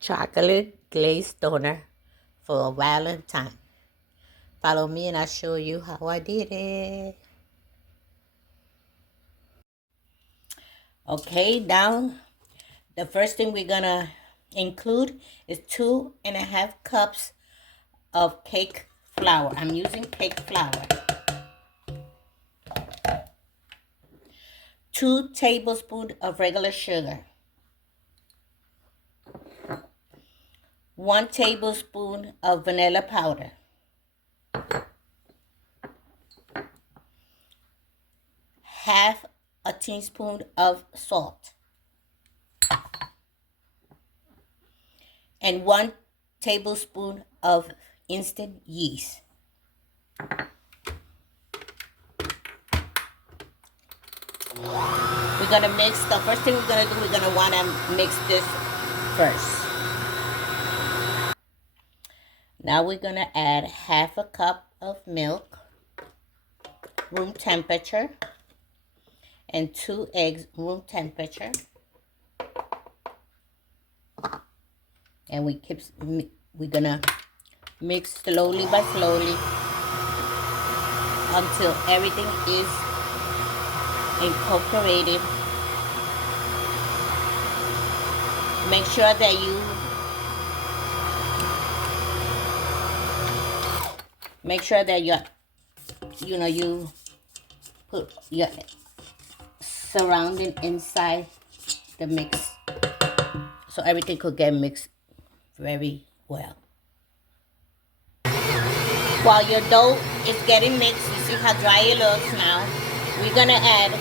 chocolate glazed donut for a Valentine. Follow me and I'll show you how I did it. Okay, now the first thing we're gonna include is 2.5 cups of cake flour. I'm using cake flour. 2 tablespoons of regular sugar. 1 tablespoon of vanilla powder. Half a teaspoon of salt. And 1 tablespoon of instant yeast. We're gonna mix, the first thing we're gonna do, we're gonna wanna mix this first. Now we're gonna add half a cup of milk, room temperature, and 2 eggs, room temperature. And we're gonna mix slowly by slowly until everything is incorporated. Make sure that you you put your surrounding inside the mix so everything could get mixed very well. While your dough is getting mixed, you see how dry it looks now. We're gonna add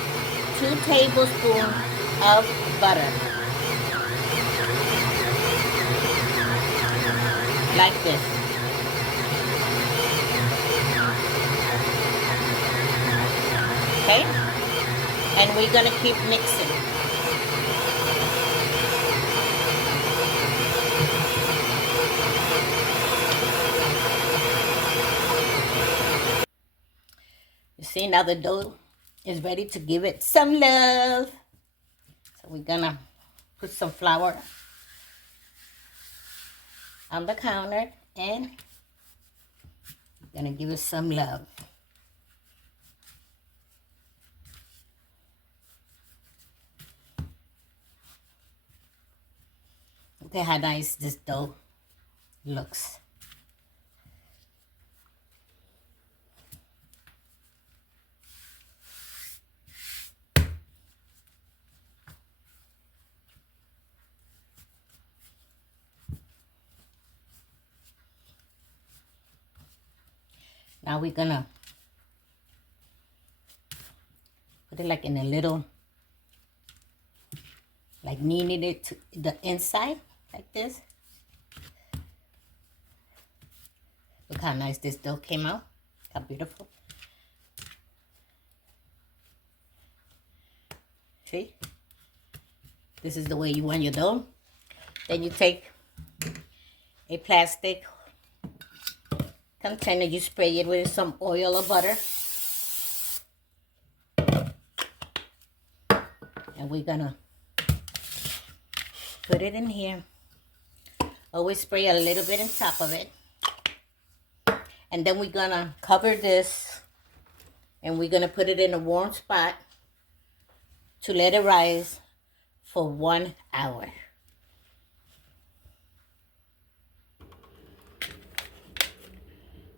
2 tablespoons of butter. Like this. Okay? And we're gonna keep mixing. You see, now the dough is ready to give it some love. So we're gonna put some flour on the counter and we're gonna give it some love. Look at how nice this dough looks. Now we're gonna put it like in a little, like kneading it to the inside, like this. Look how nice this dough came out. How beautiful. See? This is the way you want your dough. Then you take a plastic container, you spray it with some oil or butter. And we're gonna put it in here. Always spray a little bit on top of it. And then we're gonna cover this and we're gonna put it in a warm spot to let it rise for 1 hour.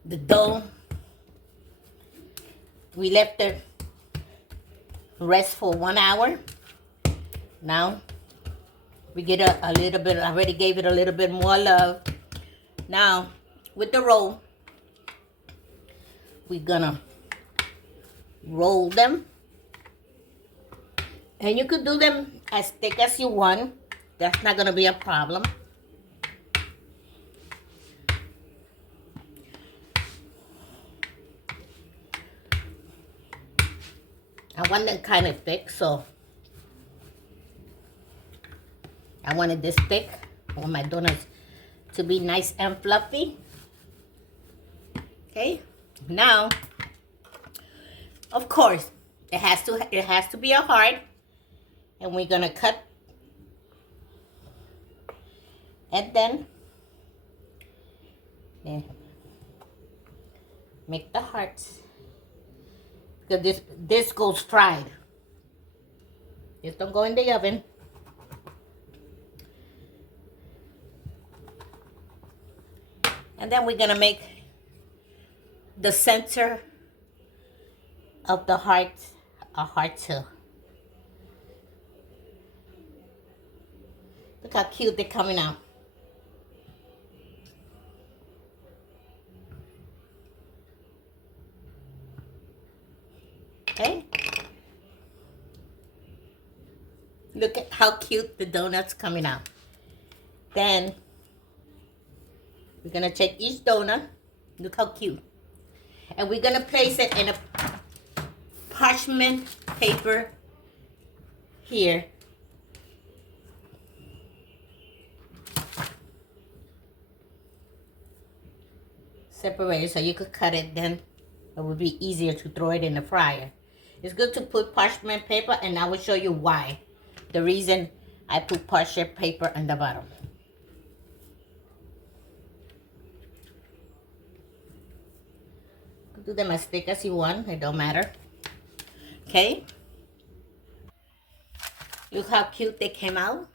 The dough, we left it rest for 1 hour. Now we get a little bit, I already gave it a little bit more love. Now with the roll, we're gonna roll them. And you could do them as thick as you want. That's not gonna be a problem. I want them kind of thick, so I wanted this thick. I want my donuts to be nice and fluffy. Okay, now, of course, it has to be a heart, and we're gonna cut And then make the hearts. Because this goes fried. Just don't go in the oven. And then we're gonna make the center of the heart a heart too. Look how cute they're coming out. Okay. Look at how cute the donuts coming out. Then we're gonna take each donut. Look how cute. And we're gonna place it in a parchment paper here. Separated so you could cut it, then it would be easier to throw it in the fryer. It's good to put parchment paper, and I will show you why. The reason I put parchment paper on the bottom. Do them as thick as you want, it don't matter. Okay? Look how cute they came out.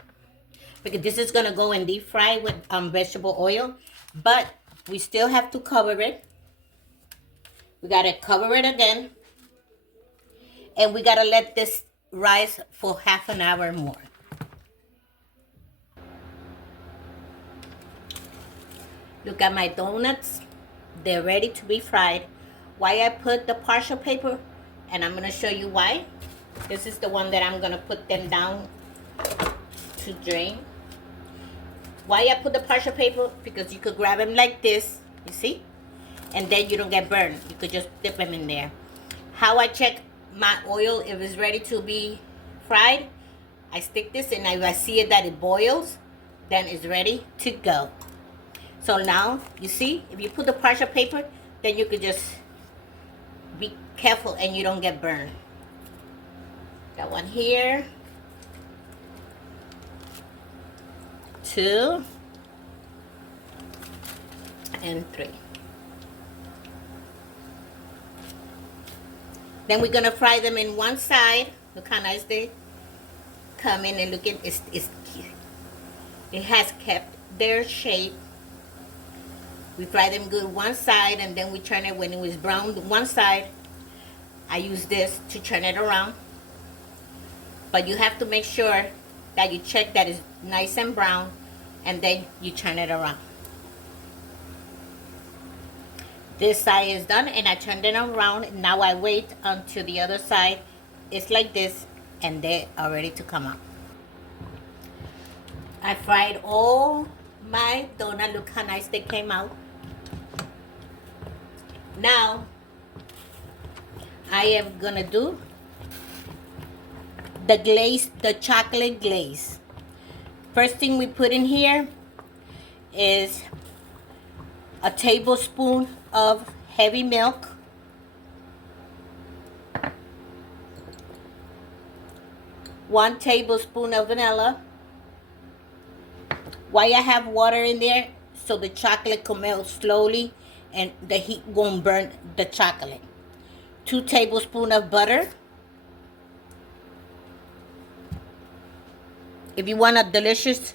Because this is gonna go in deep fry with vegetable oil, but we still have to cover it. We gotta cover it again, and we gotta let this rise for half an hour more. Look at my donuts. They're ready to be fried. Why I put the partial paper, and I'm gonna show you why. This is the one that I'm gonna put them down to drain. Why I put the partial paper? Because you could grab them like this, you see? And then you don't get burned. You could just dip them in there. How I check my oil if it's ready to be fried, I stick this, and if I see it that it boils, then it's ready to go. So now, you see, if you put the partial paper, then you could just be careful and you don't get burned. Got one here. 2 and 3. Then we're gonna fry them in one side. Look how nice they come in, and look at it has kept their shape. We fry them good one side, and then we turn it when it was brown one side. I use this to turn it around. But you have to make sure that you check that it's nice and brown, and then you turn it around. This side is done, and I turned it around. Now I wait until the other side is like this, and they are ready to come out. I fried all my donut. Look how nice they came out. Now I am gonna do the glaze, the chocolate glaze. First thing we put in here is a tablespoon of heavy milk, 1 tablespoon of vanilla. Why I have water in there? So the chocolate can melt slowly and the heat won't burn the chocolate. 2 tablespoons of butter. If you want a delicious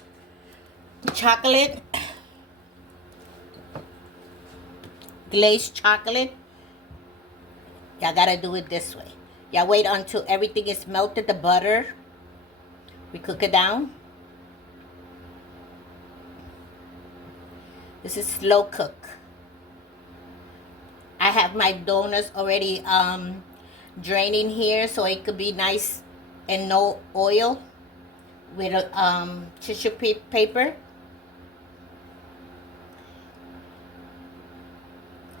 chocolate, glazed chocolate, y'all gotta do it this way. Y'all wait until everything is melted, the butter. We cook it down. This is slow cook. I have my donuts already draining here, so it could be nice and no oil, with a tissue paper.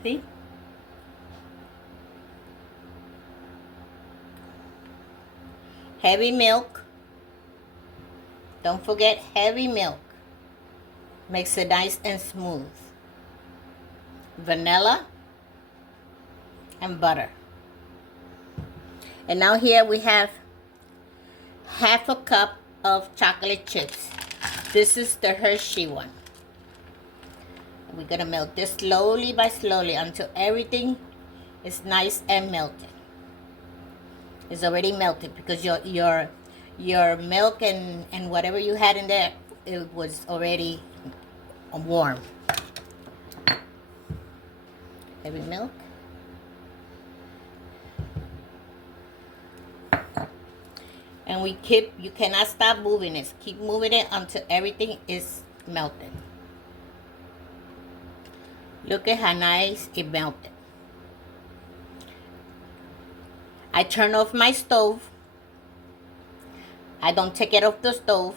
See? Heavy milk. Don't forget heavy milk. Makes it nice and smooth. Vanilla and butter. And now here we have half a cup of chocolate chips. This is the Hershey one. We're gonna melt this slowly by slowly until everything is nice and melted. It's already melted because your milk and whatever you had in there, it was already warm. Heavy milk. And you cannot stop moving it. Keep moving it until everything is melted. Look at how nice it melted. I turn off my stove. I don't take it off the stove.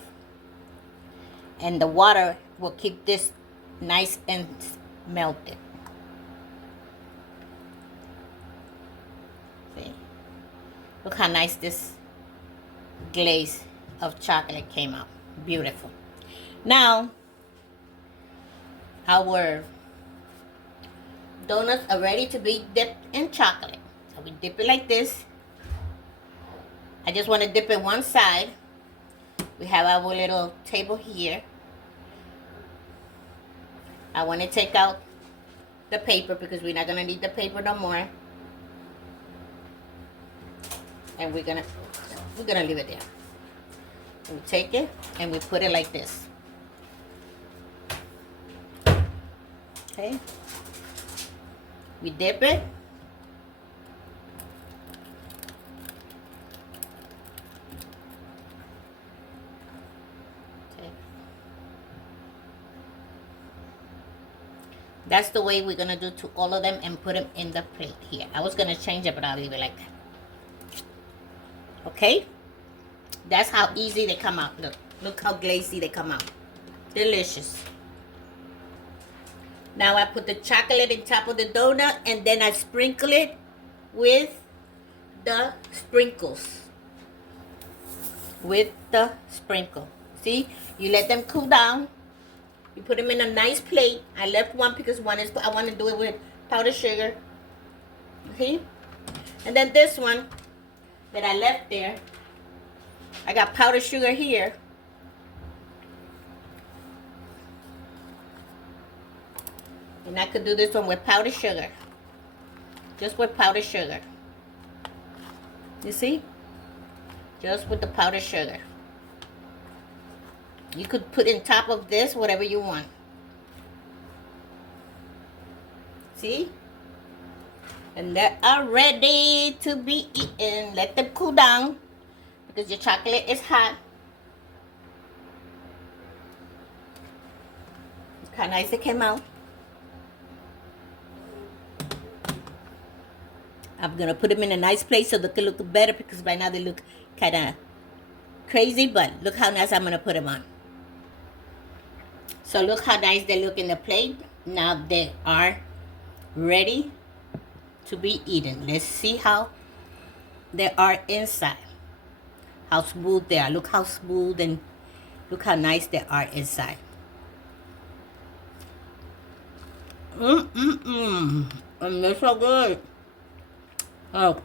And the water will keep this nice and melted. See? Look how nice this glaze of chocolate came out. Beautiful. Now, our donuts are ready to be dipped in chocolate. So we dip it like this. I just want to dip it one side. We have our little table here. I want to take out the paper because we're not going to need the paper no more. And we're gonna leave it there. We take it and we put it like this. Okay. We dip it. Okay. That's the way we're gonna do to all of them and put them in the plate here. I was gonna change it, but I'll leave it like that. Okay? That's how easy they come out. Look how glazy they come out. Delicious. Now I put the chocolate on top of the donut and then I sprinkle it with the sprinkles. With the sprinkle. See? You let them cool down. You put them in a nice plate. I left one because I want to do it with powdered sugar. See? And then this one that I left there, I got powdered sugar here. And I could do this one with powdered sugar. Just with powdered sugar. You see? Just with the powdered sugar. You could put in top of this whatever you want. See? And they are ready to be eaten. Let them cool down because your chocolate is hot. Look how nice it came out. I'm going to put them in a nice place so they can look better because right now they look kind of crazy. But look how nice I'm going to put them on. So look how nice they look in the plate. Now they are ready to be eaten. Let's see how they are inside. How smooth they are. Look how smooth and look how nice they are inside. And they're so good. Oh,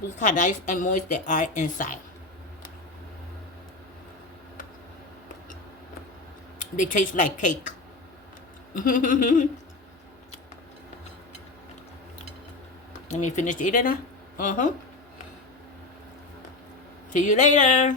look how nice and moist they are inside. They taste like cake. Let me finish eating now. See you later.